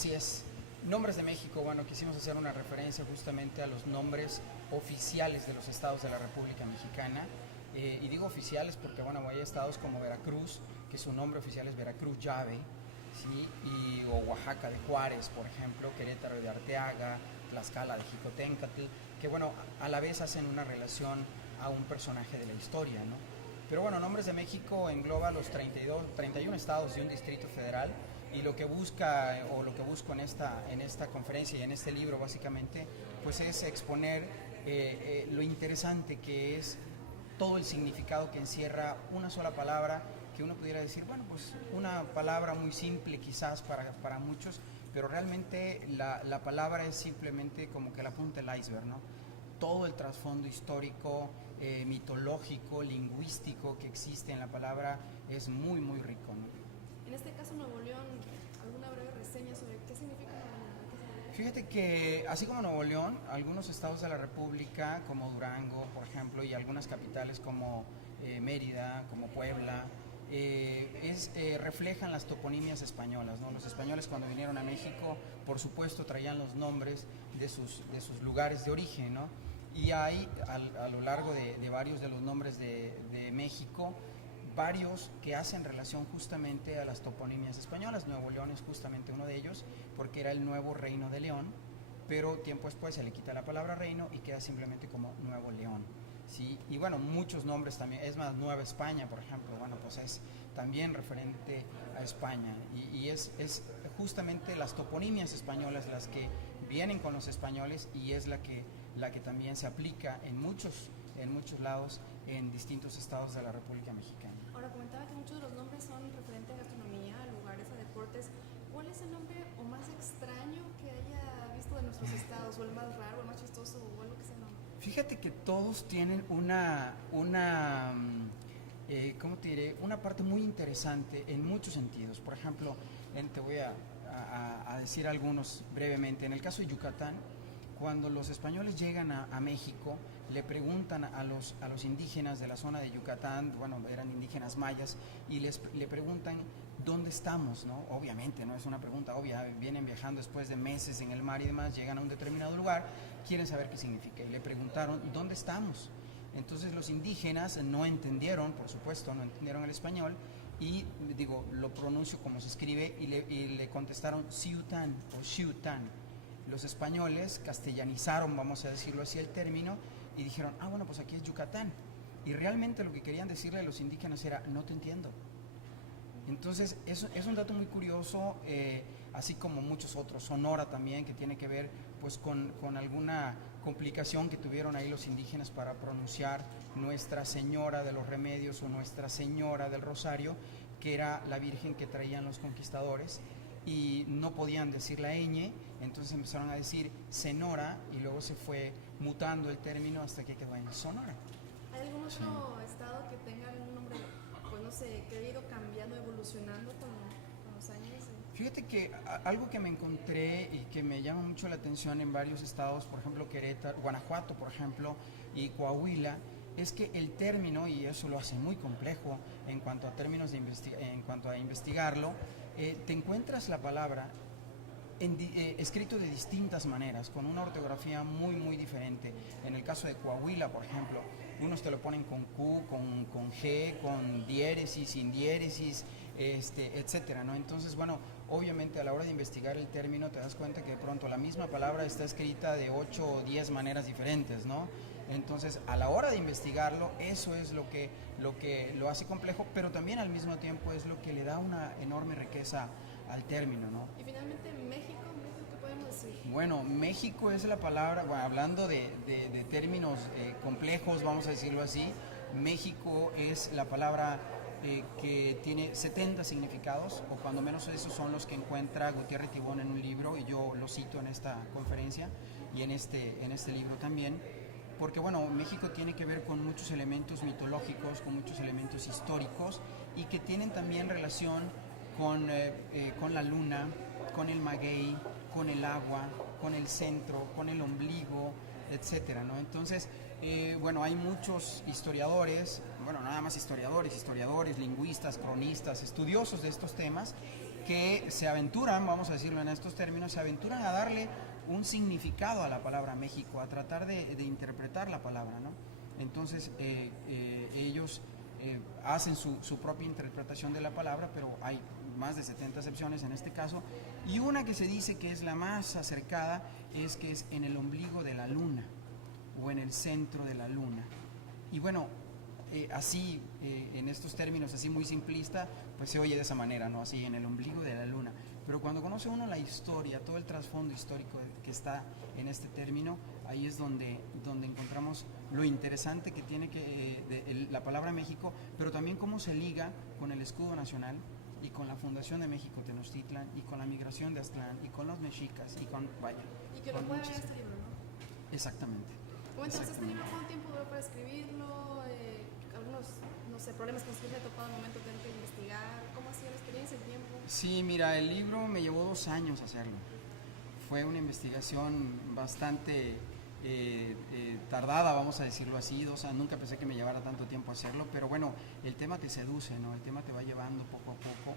Así es. Nombres de México, bueno, quisimos hacer una referencia justamente a los nombres oficiales de los estados de la República Mexicana. Y digo oficiales porque, bueno, hay estados como Veracruz, que su nombre oficial es Veracruz Llave, ¿sí? O Oaxaca de Juárez, por ejemplo, Querétaro de Arteaga, Tlaxcala de Jicoténcatl, que, bueno, a la vez hacen una relación a un personaje de la historia, ¿no? Pero bueno, Nombres de México engloba los 31 estados de un distrito federal, y lo que busca o lo que busco en esta conferencia y en este libro básicamente pues es exponer lo interesante que es todo el significado que encierra una sola palabra, que uno pudiera decir, bueno, pues una palabra muy simple quizás para muchos, pero realmente la palabra es simplemente como que la punta del iceberg, ¿no? Todo el trasfondo histórico, mitológico, lingüístico que existe en la palabra es muy, muy rico, ¿no? En este caso, Nuevo León, ¿alguna breve reseña sobre qué significa Nuevo León? Fíjate que, así como Nuevo León, algunos estados de la República, como Durango, por ejemplo, y algunas capitales como Mérida, como Puebla, reflejan las toponimias españolas, ¿no? Los españoles, cuando vinieron a México, por supuesto traían los nombres de sus lugares de origen, ¿no? Y hay a lo largo de varios de los nombres de México, varios que hacen relación justamente a las toponimias españolas. Nuevo León es justamente uno de ellos, porque era el nuevo reino de León, pero tiempo después se le quita la palabra reino y queda simplemente como Nuevo León, ¿sí? Y bueno, muchos nombres también, es más, Nueva España, por ejemplo, bueno, pues es también referente a España, y es justamente las toponimias españolas las que vienen con los españoles, y es la que también se aplica en muchos lados, en distintos estados de la República Mexicana. Ahora, comentaba que muchos de los nombres son referentes a gastronomía, a lugares, a deportes. ¿Cuál es el nombre o más extraño que haya visto de nuestros estados, o el más raro, o el más chistoso, o algo que sea nombre? Fíjate que todos tienen ¿cómo te diré? Una parte muy interesante en muchos sentidos. Por ejemplo, te voy a decir algunos brevemente. En el caso de Yucatán, cuando los españoles llegan a México, le preguntan a los indígenas de la zona de Yucatán, bueno, eran indígenas mayas, y le preguntan dónde estamos, ¿no? Obviamente, no es una pregunta obvia, vienen viajando después de meses en el mar y demás, llegan a un determinado lugar, quieren saber qué significa, y le preguntaron, ¿dónde estamos? Entonces los indígenas no entendieron, por supuesto, no entendieron el español, y digo, lo pronuncio como se escribe, y le contestaron Ciután o Xiután. Los españoles castellanizaron, vamos a decirlo así, el término, y dijeron, bueno, pues aquí es Yucatán. Y realmente lo que querían decirle a los indígenas era, no te entiendo. Entonces, es un dato muy curioso, así como muchos otros. Sonora también, que tiene que ver pues con alguna complicación que tuvieron ahí los indígenas para pronunciar Nuestra Señora de los Remedios o Nuestra Señora del Rosario, que era la Virgen que traían los conquistadores, y no podían decir la ñ, entonces empezaron a decir Senora, y luego se fue mutando el término hasta que quedó en Sonora. ¿Hay algún otro estado que tenga algún nombre, pues no sé, que haya ido cambiando, evolucionando con los años? Fíjate que algo que me encontré y que me llama mucho la atención en varios estados, por ejemplo Querétaro, Guanajuato, por ejemplo, y Coahuila, es que el término, y eso lo hace muy complejo en cuanto a términos en cuanto a investigarlo, te encuentras la palabra escrito de distintas maneras, con una ortografía muy, muy diferente. En el caso de Coahuila, por ejemplo, unos te lo ponen con Q, con G, con diéresis, sin diéresis, etcétera, ¿no? Entonces, bueno, obviamente a la hora de investigar el término te das cuenta que de pronto la misma palabra está escrita de 8 o 10 maneras diferentes, ¿no? Entonces, a la hora de investigarlo, eso es lo que lo hace complejo, pero también al mismo tiempo es lo que le da una enorme riqueza al término, ¿no? Y finalmente, México, ¿qué podemos decir? Bueno, México es la palabra, bueno, hablando de términos complejos, vamos a decirlo así, México es la palabra que tiene 70 significados, o cuando menos esos son los que encuentra Gutiérrez Tibón en un libro, y yo lo cito en esta conferencia y en este libro también, porque bueno, México tiene que ver con muchos elementos mitológicos, con muchos elementos históricos, y que tienen también relación con la luna, con el maguey, con el agua, con el centro, con el ombligo, etcétera, ¿no? Entonces, bueno, hay muchos historiadores, bueno, nada más historiadores, lingüistas, cronistas, estudiosos de estos temas, que se aventuran, vamos a decirlo en estos términos, se aventuran a darle un significado a la palabra México, a tratar de interpretar la palabra, ¿no? Entonces ellos hacen su propia interpretación de la palabra, pero hay más de 70 acepciones en este caso, y una que se dice que es la más acercada es que es en el ombligo de la luna o en el centro de la luna. Y bueno, así en estos términos así muy simplista, pues se oye de esa manera, ¿no? Así en el ombligo de la luna. Pero cuando conoce uno la historia, todo el trasfondo histórico que está en este término, ahí es donde encontramos lo interesante que tiene la palabra México, pero también cómo se liga con el escudo nacional y con la fundación de México Tenochtitlan y con la migración de Aztlán y con los mexicas y con, vaya. Y que lo puede ver en este libro, ¿no? Exactamente. Entonces, ¿este libro cuánto tiempo duró para escribirlo? Algunos, no sé, problemas que usted le ha topado al momento de tener que investigar. ¿Cómo ha sido la experiencia, el tiempo? Sí, mira, el libro me llevó 2 años hacerlo. Fue una investigación bastante tardada, vamos a decirlo así, 2 años. Nunca pensé que me llevara tanto tiempo hacerlo, pero bueno, el tema te seduce, ¿no? El tema te va llevando poco a poco.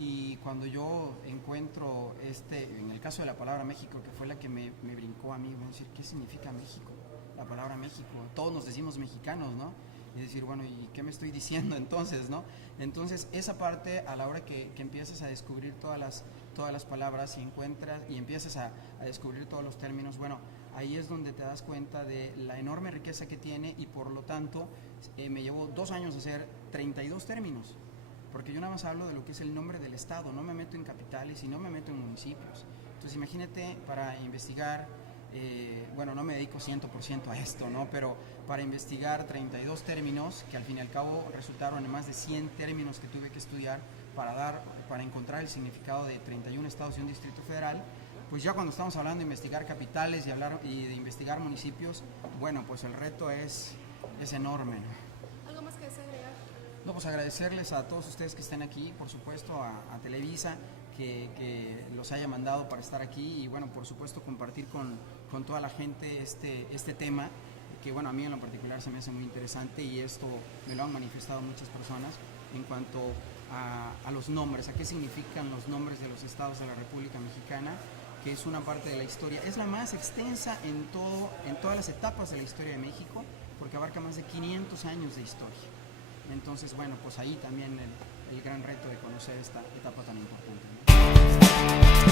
Y cuando yo encuentro en el caso de la palabra México, que fue la que me brincó a mí, voy a decir, ¿qué significa México? La palabra México, todos nos decimos mexicanos, ¿no? Y decir, bueno, ¿y qué me estoy diciendo entonces, no? Entonces, esa parte, a la hora que empiezas a descubrir todas las palabras y encuentras y empiezas a descubrir todos los términos, bueno, ahí es donde te das cuenta de la enorme riqueza que tiene y por lo tanto me llevó 2 años hacer 32 términos, porque yo nada más hablo de lo que es el nombre del estado, no me meto en capitales y no me meto en municipios. Entonces, imagínate, para investigar, bueno, no me dedico 100% a esto, ¿no? Pero para investigar 32 términos, que al fin y al cabo resultaron en más de 100 términos que tuve que estudiar para encontrar el significado de 31 estados y un distrito federal, pues ya cuando estamos hablando de investigar capitales y de investigar municipios, bueno, pues el reto es enorme, ¿no? ¿Algo más que desea agregar? No, pues agradecerles a todos ustedes que estén aquí, por supuesto a Televisa, que los haya mandado para estar aquí y bueno, por supuesto compartir con toda la gente este tema, que bueno, a mí en lo particular se me hace muy interesante y esto me lo han manifestado muchas personas en cuanto a los nombres, a qué significan los nombres de los estados de la República Mexicana, que es una parte de la historia, es la más extensa en todas las etapas de la historia de México, porque abarca más de 500 años de historia. Entonces, bueno, pues ahí también el gran reto de conocer esta etapa tan importante, ¿no?